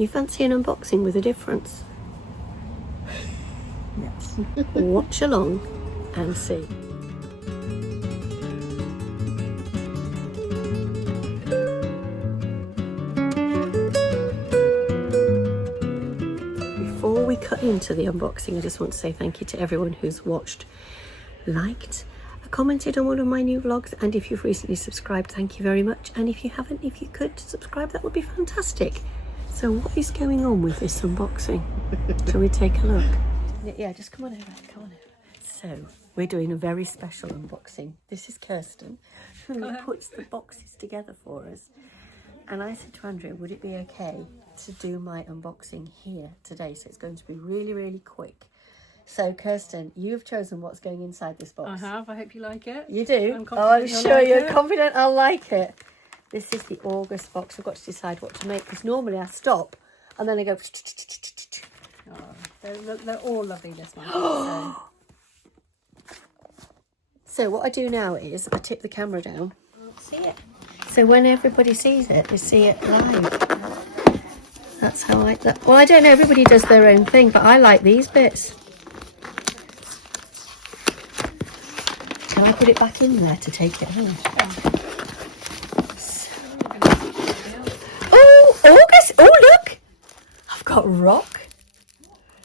You fancy an unboxing with a difference? Yes. Watch along and see. Before we cut into the unboxing, I just want to say thank you to everyone who's watched, liked, commented on one of my new vlogs, and if you've recently subscribed, thank you very much. And if you haven't, if you could subscribe, that would be fantastic. So what is going on with this unboxing? Shall we take a look? Yeah, just come on over, come on over. So we're doing a very special unboxing. This is Kirsten, who puts the boxes together for us. And I said to Andrea, would it be okay to do my unboxing here today? So it's going to be really, really quick. So Kirsten, you've chosen what's going inside this box. I have. I hope you like it. You do? I'm I'm sure like you're it. confident I'll like it. This is the August box. I've got to decide what to make because normally I stop and then I go. Oh, they're all lovely this month. So what I do now is I tip the camera down. See it. So when everybody sees it, they see it live. That's how I. Well, I don't know. Everybody does their own thing, but I like these bits. Can I put it back in there to take it home? Oh, August! Oh, look! I've got rock.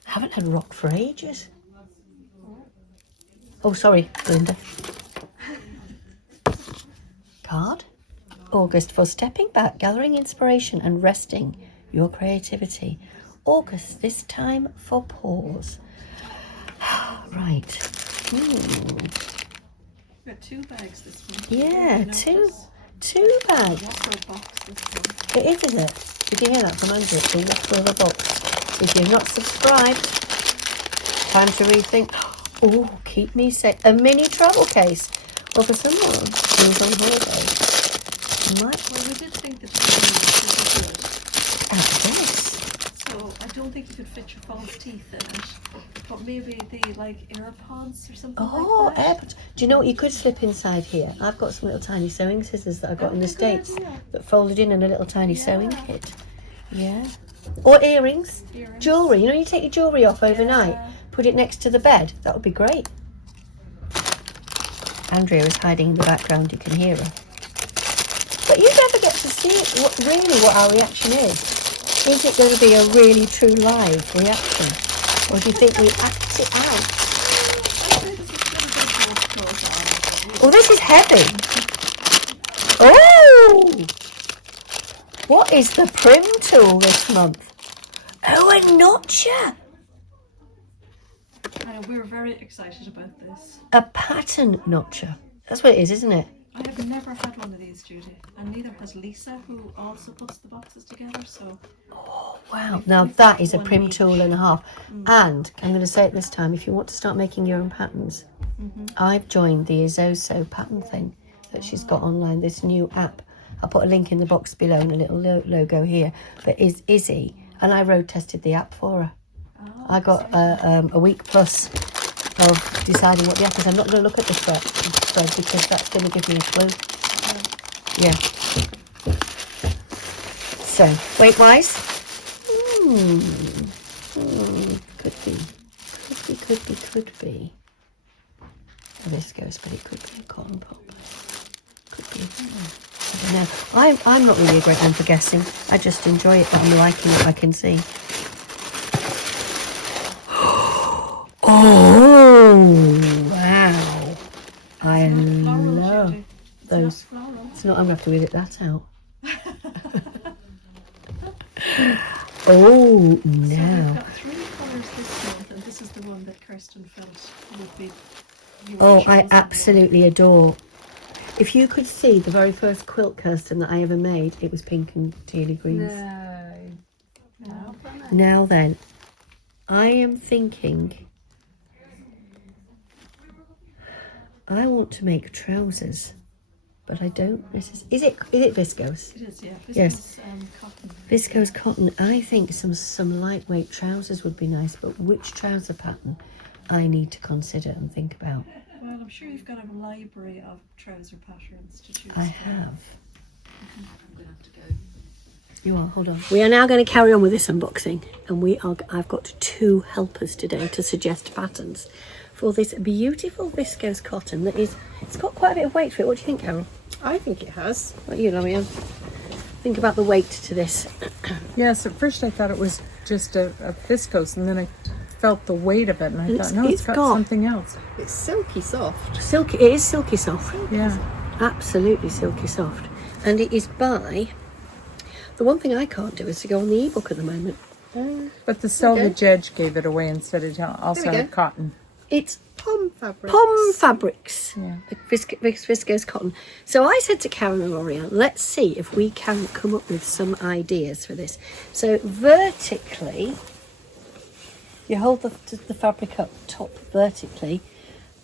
I haven't had rock for ages. Oh, sorry, Linda. Card. August for stepping back, gathering inspiration and resting your creativity. August, this time for pause. Right. We've got 2 bags this month. Yeah, two bags. It is, isn't it? Did you hear that from Andrew? It's a waffle of a box. So if you're not subscribed, time to rethink. Oh, keep me safe. A mini travel case. Well, for someone who's on holiday, Well, we did think that this was good. At this. So I don't think you could fit your false teeth in it. But maybe the AirPods or something Oh, like that. AirPods. Do you know what you could slip inside here? I've got some little tiny sewing scissors that I got in the States that folded in a little tiny sewing kit. Yeah. Or earrings. Jewellery. You know, you take your jewellery off overnight, put it next to the bed. That would be great. Andrea is hiding in the background. You can hear her. But you never get to see it, what our reaction is. Is it going to be a really true live reaction? Or do you think we act it out? Oh, this is heavy. Oh! What is the prim tool this month? Oh, a notcher. We're very excited about this. A pattern notcher. That's what it is, isn't it? I have never had one of these, Judy, and neither has Lisa, who also puts the boxes together. So, oh wow! Now that is a prim tool and a half. And I'm going to say it this time: if you want to start making your own patterns, I've joined the Izoso pattern thing that she's got online. This new app. I'll put a link in the box below and a little logo here. But is Izzy, and I road tested the app for her. I got a week plus of deciding what the app is. I'm not going to look at the thread because that's going to give me a clue. Yeah. So, weight-wise, could be. Viscose, but it could be a cotton pop. Could be. I don't know. I'm not really a great one for guessing. I just enjoy it, but I'm liking what I can see. Oh, wow. I love those. It's not, I'm going to have to edit that out. Oh, now. So we've got 3 colours this month, and this is the one that Kirsten felt would be. Oh, I absolutely adore. If you could see the very first quilt, Kirsten, that I ever made, it was pink and tealy greens. No. Now then, I am thinking I want to make trousers, but I don't. Is it viscose? It is, yeah. Yes. Cotton. Viscose cotton. I think some lightweight trousers would be nice, but which trouser pattern I need to consider and think about. Well, I'm sure you've got a library of trouser patterns to choose I from. have. I'm going to have to go. You are, hold on. We are now going to carry on with this unboxing, and I've got 2 helpers today to suggest patterns for this beautiful viscose cotton that is, it's got quite a bit of weight to it. What do you think, Carol? I think it has. What you, Loriann? Think about the weight to this. Yes, at first I thought it was just a viscose, and then I felt the weight of it, and I thought, no, it's got something else. It's silky soft. Silky, it is silky soft. Yeah. Absolutely silky soft. And it is by, the one thing I can't do is to go on the ebook at the moment. But the Selvage Edge gave it away instead of also had cotton. It's Pom Fabrics. Pom Fabrics, Yeah. viscose cotton. So I said to Karen and Loriann, let's see if we can come up with some ideas for this. So vertically, you hold the fabric up top vertically.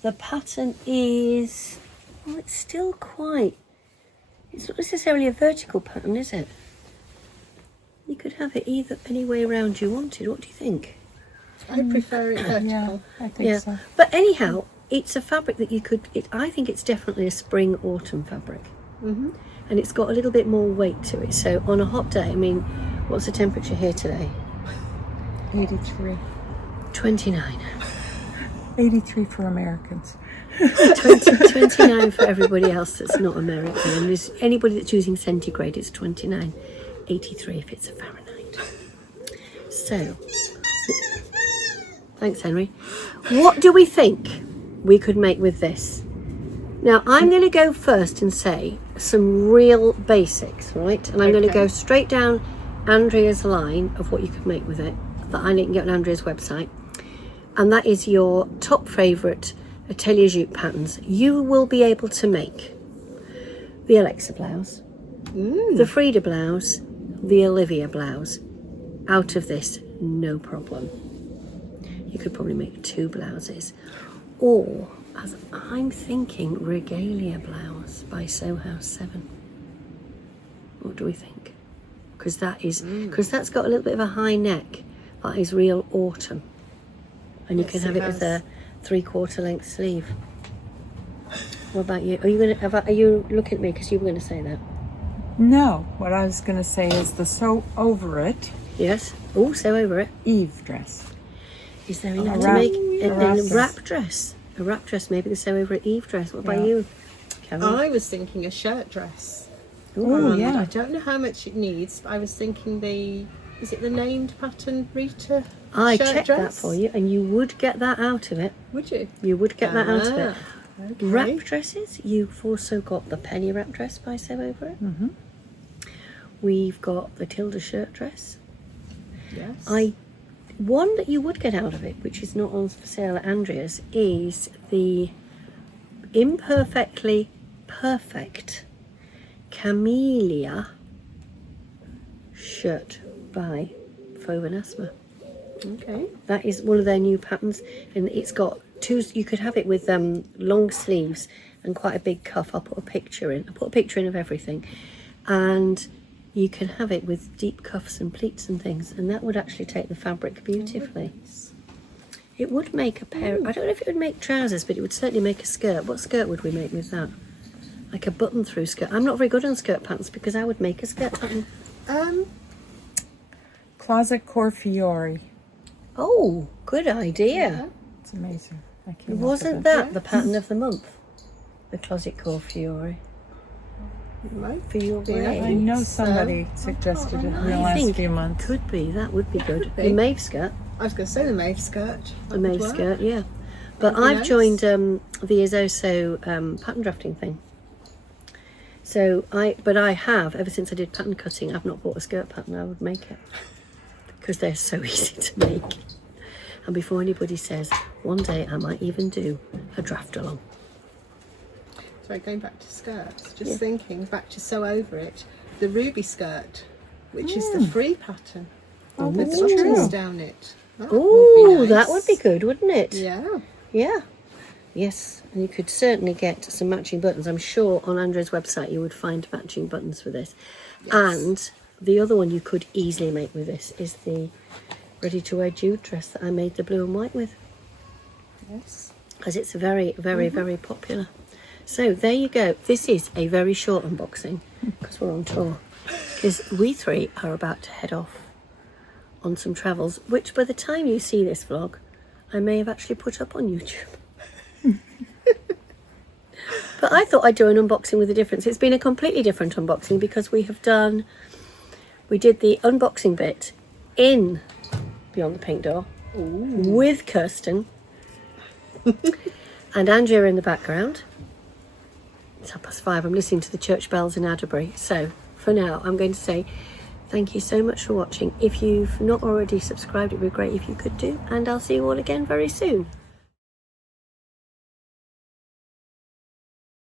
The pattern is, well, it's still quite, it's not necessarily a vertical pattern, is it? You could have it either any way around you wanted. What do you think? I prefer it vertical. Yeah, I think so. But anyhow, it's a fabric that you could, I think it's definitely a spring autumn fabric. Mm-hmm. And it's got a little bit more weight to it. So on a hot day, I mean, what's the temperature here today? 83. 29. 83 for Americans. 29 for everybody else that's not American. And there's anybody that's using centigrade, it's 29. 83 if it's a Fahrenheit. So, thanks, Henry. What do we think we could make with this? Now, I'm going to go first and say some real basics, right? And I'm going to go straight down Andrea's line of what you could make with it that I can get on Andrea's website. And that is your top favourite Atelier Jupe patterns. You will be able to make the Alexa blouse, the Frida blouse, the Olivia blouse out of this, no problem. You could probably make 2 blouses, or as I'm thinking, Regalia Blouse by Sew House 7. What do we think? Because that's got a little bit of a high neck. That is real autumn, and you can have it with a 3/4 length sleeve. What about you? Are you looking at me because you were going to say that? No, what I was going to say is the Sew Over It Yes. Oh, sew over it. Eve dress. Is there enough to make a wrap dress? A wrap dress, maybe the sew over it Eve dress. What about you, Carol? I was thinking a shirt dress. Oh, yeah. I don't know how much it needs, but I was thinking is it the named pattern Reeta I shirt checked dress? that for you, and you would get that out of it. Would you? You would get that out of it. Okay. Wrap dresses, you've also got the penny wrap dress by Sew Over It. Mm-hmm. We've got the Tilda shirt dress. Yes. One that you would get out of it, which is not on for sale at Andrea's, is the imperfectly perfect Camellia shirt by Faux Asthma. Okay. That is one of their new patterns, and it's got 2. You could have it with long sleeves and quite a big cuff. I'll put a picture in. Of everything, and you can have it with deep cuffs and pleats and things, and that would actually take the fabric beautifully. It would make a pair. I don't know if it would make trousers, but it would certainly make a skirt. What skirt would we make with that? Like a button-through skirt. I'm not very good on skirt patterns because I would make a skirt pattern. Closet Core Fiore. Oh, good idea. It's amazing. I came up Wasn't with that the pattern of the month? The Closet Core Fiore. Fiore. I know somebody suggested it in the last few months. Could be. That would be good. Could be. The Maeve skirt. I was going to say the Maeve skirt. The Maeve skirt, yeah. But That'd be I've nice. joined the Izoso pattern drafting thing. So I have, ever since I did pattern cutting, I've not bought a skirt pattern. I would make it because they're so easy to make. And before anybody says, one day I might even do a draft along. Sorry, going back to skirts, just thinking back to Sew Over It, the ruby skirt, which is the free pattern with that's buttons down it. That would be Oh, nice. that would be good, wouldn't it? Yeah. Yeah. Yes, and you could certainly get some matching buttons. I'm sure on Andrea's website you would find matching buttons for this. Yes. And the other one you could easily make with this is the ready-to-wear Jude dress that I made the blue and white with. Yes. Because it's very, very, very popular. So there you go. This is a very short unboxing because we're on tour. because we three are about to head off on some travels, which by the time you see this vlog, I may have actually put up on YouTube. But I thought I'd do an unboxing with a difference. It's been a completely different unboxing because we did the unboxing bit in Beyond the Pink Door with Kirsten and Andrea in the background. It's 5:30. I'm listening to the church bells in Adderbury. So for now, I'm going to say thank you so much for watching. If you've not already subscribed, it would be great if you could do. And I'll see you all again very soon.